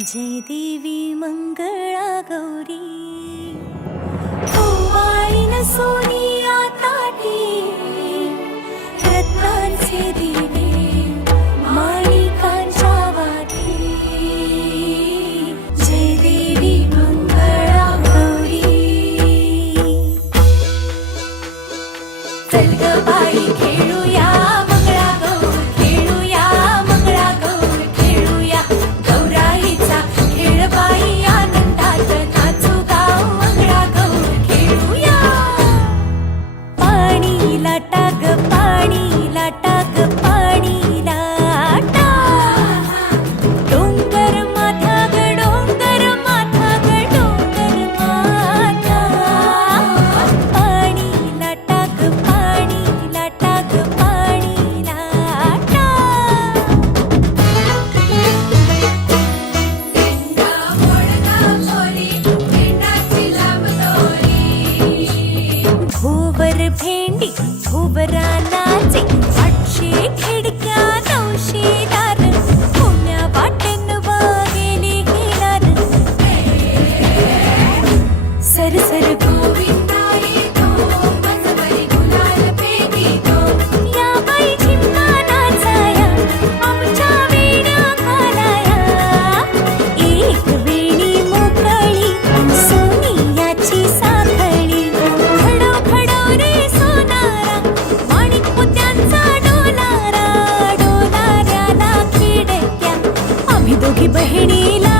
जय देवी मंगला गौरी। पाणी लाटा ग पाणी लाटा ग थंडी भुवरानाचे आठशे खिडक्या नऊशे दार पुण्या वाटेन वागेली सरसर बहिणीला